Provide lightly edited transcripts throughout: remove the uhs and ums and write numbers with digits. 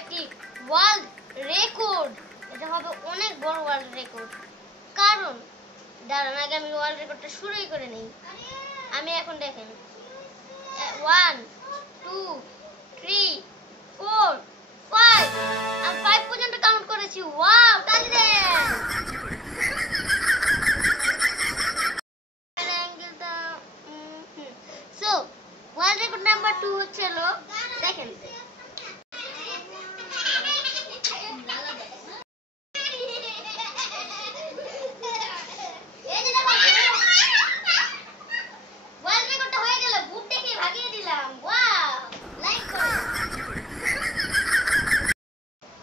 একটি world record. এটা হবে অনেক বড় ওয়ার্ল্ড রেকর্ড। কারণ দাঁড়ান, আগে আমি ওয়ার্ল্ড রেকর্ডটা শুরুই করে নেই। আমি এখন দেখেন 1 2 3 4 5 আমি 5 পর্যন্ত কাউন্ট করেছি। ওয়াও, তালি দেন। সো ওয়ার্ল্ড রেকর্ড নাম্বার 2 হচ্ছে দেখেন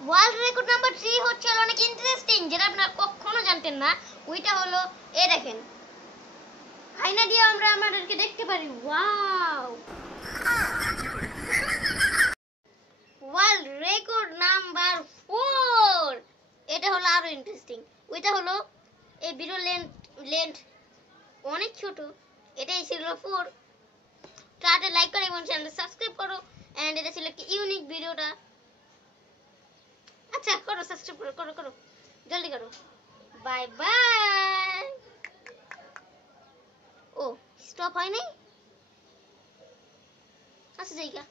ওয়ার্ল্ড রেকর্ড নাম্বার 3 হচ্ছে অনেক ইন্টারেস্টিং, যেটা আপনারা কখনো জানতেন না। ওইটা হলো এই দেখেন, আয়না দিয়ে আমরা আমাদেরকে দেখতে পারি। ওয়াও। ওয়ার্ল্ড রেকর্ড নাম্বার 4, এটা হলো আরো ইন্টারেস্টিং। ওইটা হলো এই ভিডিও লেন্থ অনেক ছোট। এটাই ছিল 4। তাতে লাইক করো এবং চ্যানেলটা সাবস্ক্রাইব করো। এন্ড এটা ছিল কি ইউনিক ভিডিওটা। আচ্ছা করো, সাবস্ক্রাইব করো করো করো, জলদি করো। Bye bye. ও স্টপ হয় নাই, আচ্ছা জায়গা।